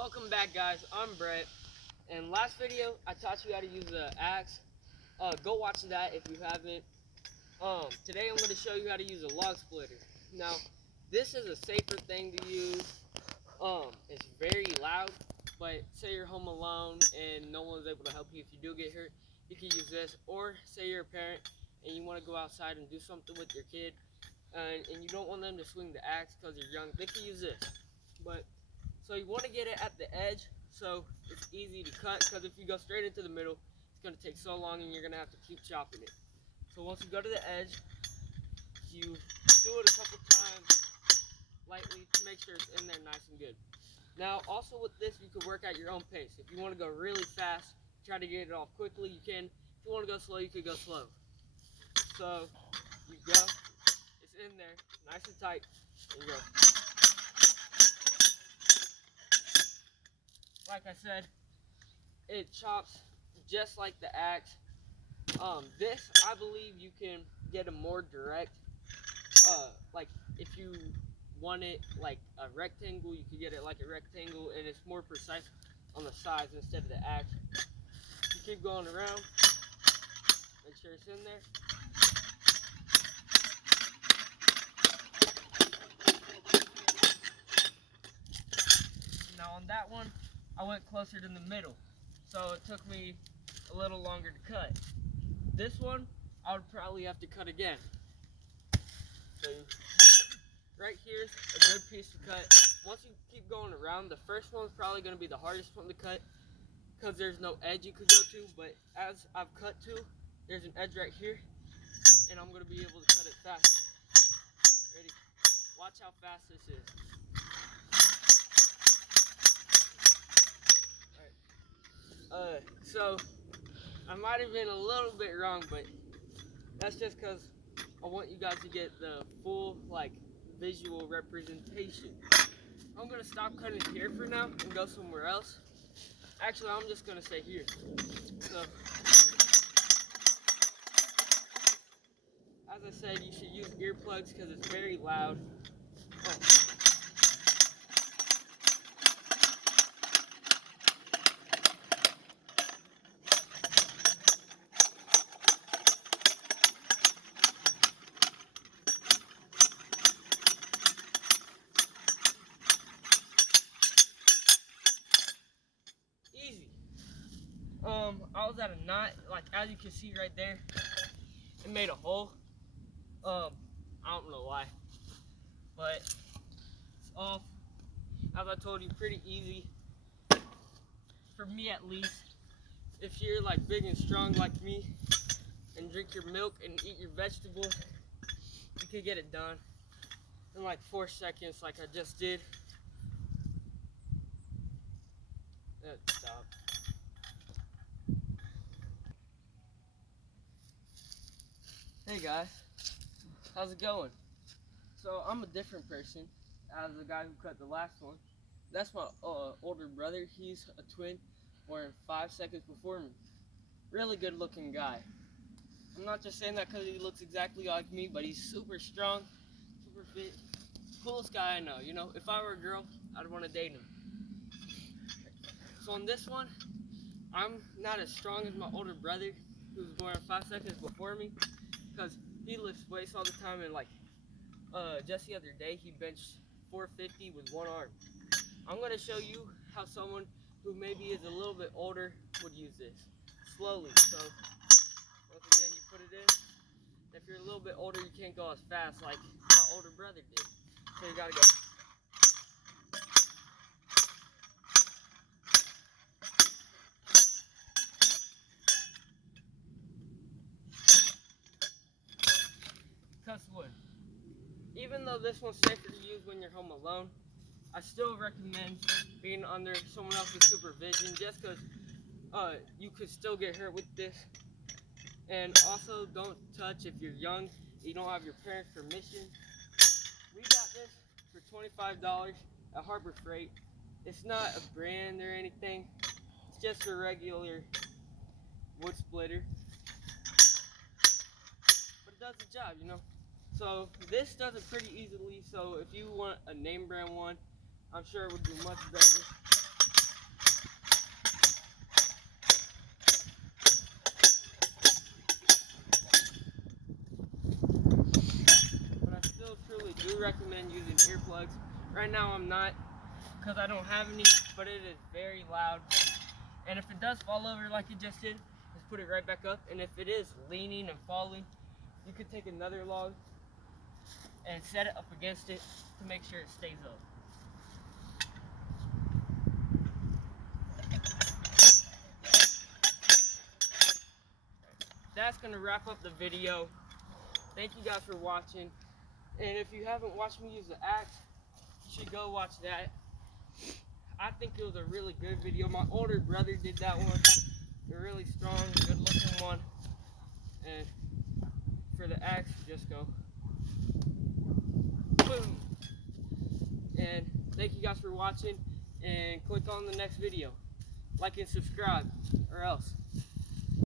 Welcome back, guys. I'm Brett, and last video I taught you how to use the axe. Go watch that if you haven't. Today I'm going to show you how to use a log splitter. Now, this is a safer thing to use. It's very loud, but say you're home alone and no one's able to help you if you do get hurt, you can use this. Or say you're a parent and you want to go outside and do something with your kid, and you don't want them to swing the axe because you're young, they can use this. So you want to get it at the edge so it's easy to cut, because if you go straight into the middle, it's going to take so long and you're going to have to keep chopping it. So once you go to the edge, you do it a couple times lightly to make sure it's in there nice and good. Now also with this, you can work at your own pace. If you want to go really fast, try to get it off quickly, you can. If you want to go slow, you can go slow. So you go, it's in there nice and tight, and you go. Like I said, it chops just like the axe. This, I believe you can get a more direct, like if you want it like a rectangle, you can get it like a rectangle, and it's more precise on the sides instead of the axe. You keep going around, make sure it's in there. Now on that one, I went closer to the middle, so it took me a little longer to cut. This one, I would probably have to cut again. So right here's a good piece to cut. Once you keep going around, the first one's probably going to be the hardest one to cut because there's no edge you could go to, but as I've cut to, there's an edge right here, and I'm going to be able to cut it faster. Ready? Watch how fast this is. So I might have been a little bit wrong, but that's just because I want you guys to get the full visual representation. I'm gonna stop cutting here for now and go somewhere else. Actually, I'm just gonna stay here. So as I said, you should use earplugs because it's very loud. I was at a knot, as you can see right there, it made a hole. I don't know why, but it's off. As I told you, pretty easy, for me at least. If you're big and strong like me, and drink your milk and eat your vegetables, you can get it done in 4 seconds like I just did. Stop. Hey guys, how's it going? So I'm a different person as the guy who cut the last one. That's my older brother. He's a twin, born 5 seconds before me. Really good looking guy. I'm not just saying that because he looks exactly like me, but he's super strong, super fit. Coolest guy I know. You know, if I were a girl, I'd want to date him. So on this one, I'm not as strong as my older brother, who's born 5 seconds before me, because he lifts weights all the time, and just the other day he benched 450 with one arm. I'm going to show you how someone who maybe is a little bit older would use this slowly. So once again, you put it in. If you're a little bit older, you can't go as fast like my older brother did, so you gotta go. Cuts wood. Even though this one's safer to use when you're home alone, I still recommend being under someone else's supervision, just because you could still get hurt with this. And also, don't touch if you're young, you don't have your parents' permission. We got this for $25 at Harbor Freight. It's not a brand or anything, it's just a regular wood splitter, but it does the job, you know. So this does it pretty easily. So if you want a name brand one, I'm sure it would do much better. Right now I'm not, because I don't have any, but it is very loud. And if it does fall over like it just did, just put it right back up. And if it is leaning and falling, you could take another log and set it up against it to make sure it stays up. That's gonna wrap up the video. Thank you guys for watching. And if you haven't watched me use the axe, you should go watch that. I think it was a really good video. My older brother did that one. A really strong, good looking one. And for the axe, just go boom. And thank you guys for watching, and click on the next video. Like and subscribe, or else.